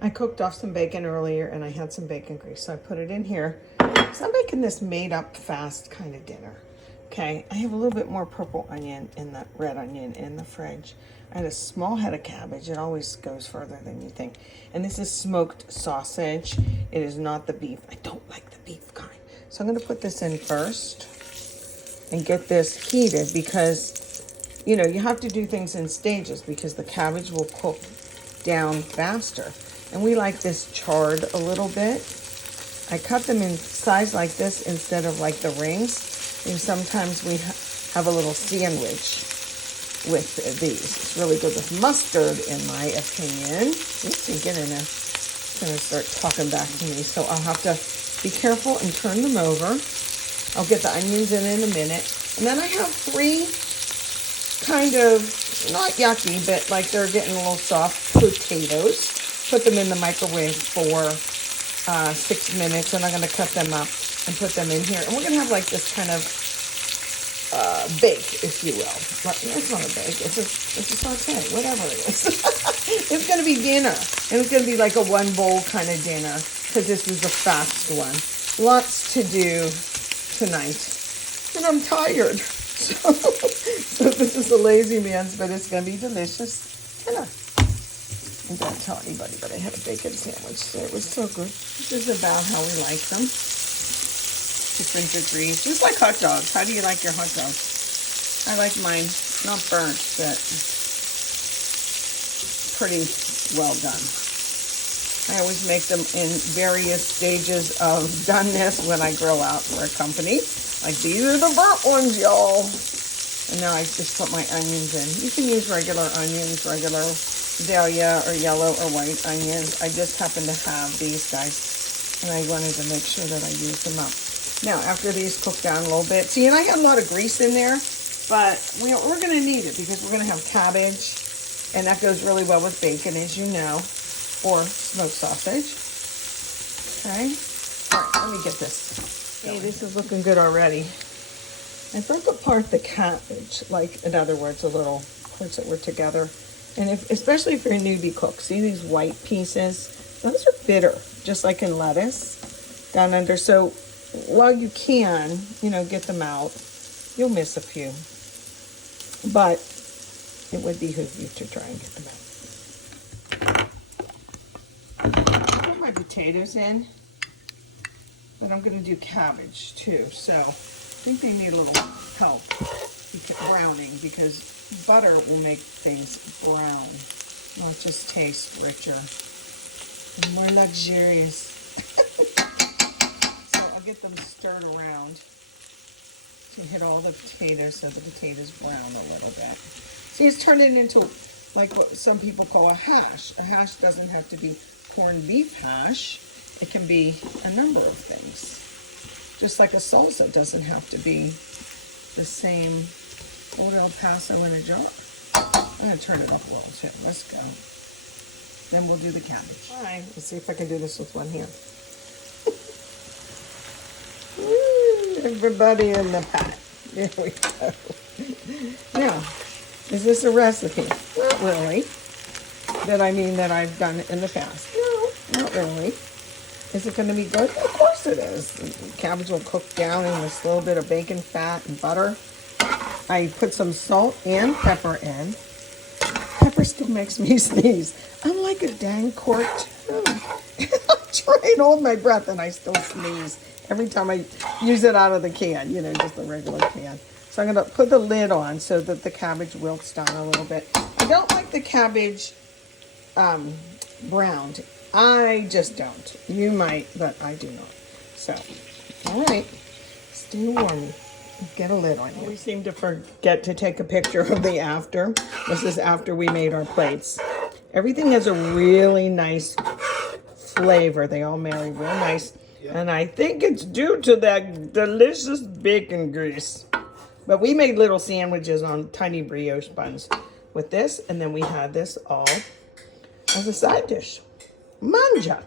I cooked off some bacon earlier and I had some bacon grease, so I put it in here. So I'm making this made up fast kind of dinner. Okay, I have a little bit more purple onion and that red onion in the fridge. I had a small head of cabbage. It always goes further than you think. And this is smoked sausage. It is not the beef. I don't like the beef kind. So I'm gonna put this in first and get this heated because, you know, you have to do things in stages because the cabbage will cook down faster. And we like this charred a little bit. I cut them in size like this instead of like the rings. And sometimes we have a little sandwich with these. It's really good with mustard, in my opinion. Oops, you get in there. It's gonna start talking back to me. So I'll have to be careful and turn them over. I'll get the onions in a minute. And then I have 3 kind of, not yucky, but like they're getting a little soft potatoes. Put them in the microwave for 6 minutes, and I'm gonna cut them up and put them in here. And we're gonna have like this kind of bake, if you will. It's not a bake, it's a saute, whatever it is. It's gonna be dinner, and it's gonna be like a 1 bowl kind of dinner, because this is a fast one. Lots to do tonight, and I'm tired. So this is a lazy man's, but it's gonna be delicious dinner. I don't tell anybody, but I had a bacon sandwich, so it was so good. This is about how we like them. Different degrees, just like hot dogs. How do you like your hot dogs? I like mine not burnt, but pretty well done. I always make them in various stages of doneness when I grill out for a company. Like, these are the burnt ones, y'all. And now I just put my onions in. You can use regular onions, regular dahlia or yellow or white onions. I just happen to have these guys, and I wanted to make sure that I used them up. Now, after these cook down a little bit, see, and I had a lot of grease in there, but we're going to need it because we're going to have cabbage, and that goes really well with bacon, as you know, or smoked sausage. Okay. All right, let me get this. Okay, this is looking good already. I broke apart the cabbage, like, in other words, the little parts that were together. And especially if you're a newbie cook, see these white pieces? Those are bitter, just like in lettuce down under. So while you can, you know, get them out, you'll miss a few. But it would behoove you to try and get them out. I put my potatoes in, but I'm going to do cabbage too. So I think they need a little help browning because butter will make things brown. It'll just taste richer and more luxurious. So I'll get them stirred around to hit all the potatoes so the potatoes brown a little bit. See, it's turning into like what some people call a hash. A hash doesn't have to be corned beef hash. It can be a number of things. Just like a salsa doesn't have to be the same old El Paso in a jar. I'm going to turn it up a little too. Let's go. Then we'll do the cabbage. All right, let's see if I can do this with one hand. Everybody in the pot. There we go. Now, is this a recipe? Not really. That I mean that I've done in the past. No, not really. Is it going to be good? Of course it is. The cabbage will cook down in this little bit of bacon fat and butter. I put some salt and pepper in. Pepper still makes me sneeze. I'm like a dang cork too. I try and hold my breath and I still sneeze every time I use it out of the can, you know, just the regular can. So I'm going to put the lid on so that the cabbage wilts down a little bit. I don't like the cabbage browned. I just don't. You might, but I do not. So, all right, stay warm. Get a lid on. We seem to forget to take a picture of the after. This is after we made our plates. Everything has a really nice flavor. They all marry real nice. Yep. And I think it's due to that delicious bacon grease. But we made little sandwiches on tiny brioche buns with this. And then we had this all as a side dish. Manja.